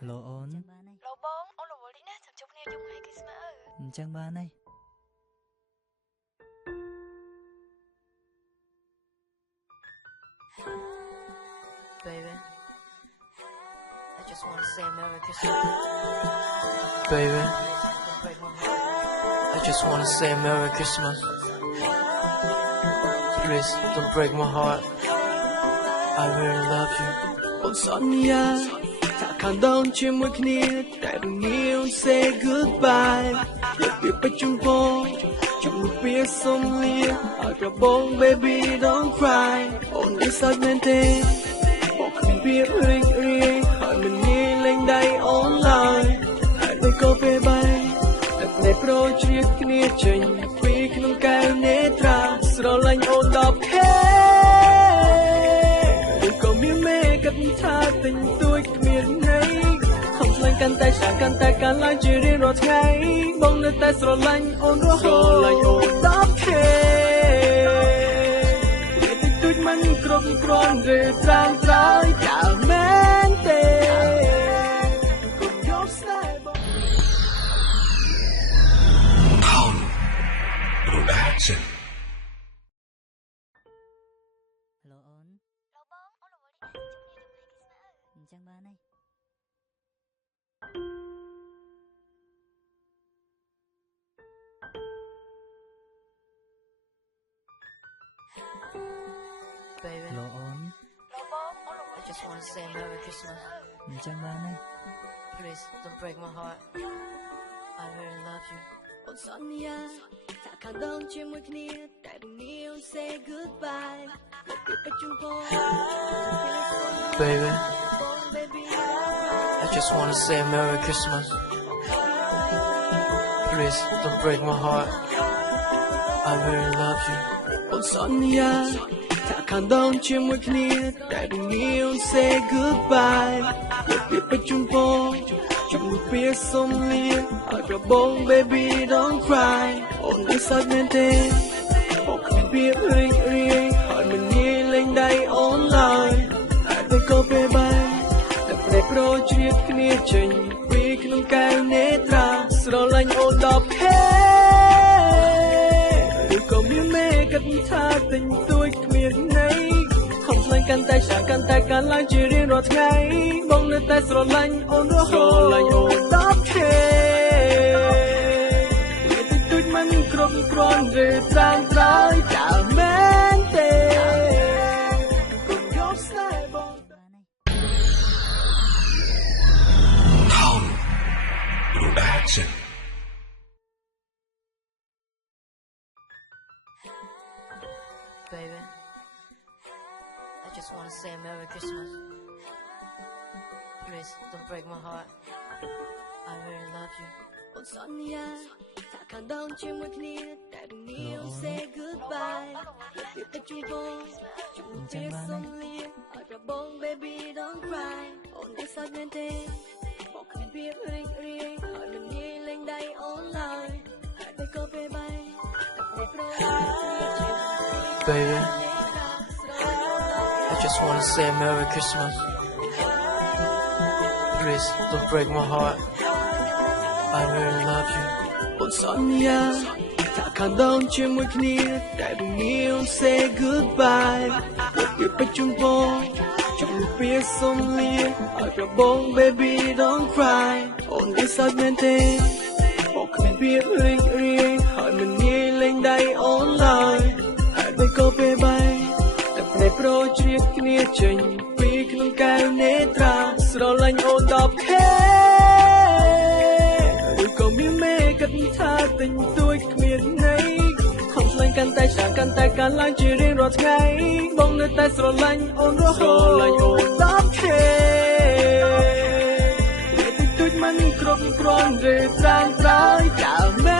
Hello ôn. Lâu bông, ôn là vừa đi nè, chăm chúc nè trong ngày Christmas. Chẳng ba này. Baby, I just wanna say Merry Christmas. Baby, I just wanna say Merry Christmas. Please don't break my heart. I really love you. អូនសន្យាថាខាងដងជាមួយគ្នាតែរងាវ say goodbye យកពីបច្ចុប្បន្នជំនួសពីសុំលាឲ្យប្របង baby don't cry អូននេះសើចមែនទេមកគ្មានភាពរីករាយហើយមិនងាយលេងដៃអូនឡើយហើយដូចក៏ពេលបាយតែភ្នែកប្រជ្រៀតគ្នាចេញពីក្នុងកែវនេត្រាស្រឡាញ់អូន10ខែក៏មានមេកាត់ថាទិញទួយគ្មានន័យខំឆ្លងកាន់តែឆ្លាកាន់តែកាន់ឡើងជារៀងរាល់ថ្ងៃបងនៅតែស្រឡាញ់អូនរហូតស្រឡាញ់អូន10ខែនិយាយតិចតួចមិនគ្រប់គ្រាន់ឬត្រាំត្រើយចាមែនទេកុំយកស្នេហ៍បង Town Production. Hello ôn. Lâu bông, ôn là vừa đi nè, chăm chúc nè trong ngày Christmas. Chẳng ba này. Baby, Hello ôn. Lâu bông, ôn là vừa I đi just wanna say Merry Christmas. Chẳng ba này. Please don't break my heart. I really love you. អូនសន្យាថាខាងដងជាមួយគ្នាតែរងាវ say goodbye យកពីបច្ចុប្បន្ន Baby, baby I just wanna say Merry Christmas. Please don't break my heart. I really love you. អូនសន្យាថាខាងដងជាមួយគ្នាតែរងាវ say goodbye យកពីបច្ចុប្បន្នជំនួសពីសុំលាឲ្យប្របង baby don't cry អូននេះសើចមែនទេមកគ្មានភាពរីករាយហើយមិនងាយលេងដៃអូនឡើយហើយដូចក៏ពេលបាយតែភ្នែកប្រជ្រៀតគ្នាចេញពីក្នុងកែវនេត្រាស្រឡាញ់អូន10ខែឬក៏មានមេកាត់ថាទិញទួយគ្មានន័យខំឆ្លងកាន់តែឆ្លាកាន់តែកាន់ឡើងជារៀងរាល់ថ្ងៃបងនៅតែស្រឡាញ់អូនរហូតស្រឡាញ់អូន10ខែនិយាយតិចតួចមិនគ្រប់គ្រាន់ឬត្រាំត្រើយចាមែនទេកុំយកស្នេហ៍បង Town Production. Baby, I just wanna say Merry Christmas. Please don't break my heart. I really love you. អូនសន្យាថាខាងដងជាមួយគ្នាតែរងាវ say goodbye យកពីបច្ចុប្បន្នជំនួសពីសុំលាឲ្យប្របង baby don't cry អូននេះសើចមែនទេមកគ្មានភាពរីករាយហើយមិនងាយលេងដៃអូនឡើយហើយដូចក៏ពេលបាយតែប្រយ Baby, I just wanna say Merry Christmas. Please don't break my heart. I really love you. អូនសន្យាថាខាងដងជាមួយគ្នាតែរងាវ say goodbye យកពីបច្ចុប្បន្នជំនួសពីសុំលាឲ្យប្របង baby don't cry អូននេះសើចមែនទេមកគ្មានភាពរីករាយហើយមិនងាយលេងដៃអូនឡើយហើយដូចក៏ពេលបាយតែភ្នែកប្រជ្រៀតគ្នាចេញពីក្នុងកែវនេត្រាស្រឡាញ់អូន10ខែឬក៏មានមេកាត់ថាទិញទួយគ្មានន័យខំឆ្លងកាន់តែឆ្លាកាន់តែកាន់ឡើងជារៀងរាល់ថ្ងៃបងនៅតែស្រឡាញ់អូនរហូតស្រឡាញ់អូន10ខែនិយាយតិចតួចមិនគ្រប់គ្រាន់ឬត្រាំត្រើយចាមែ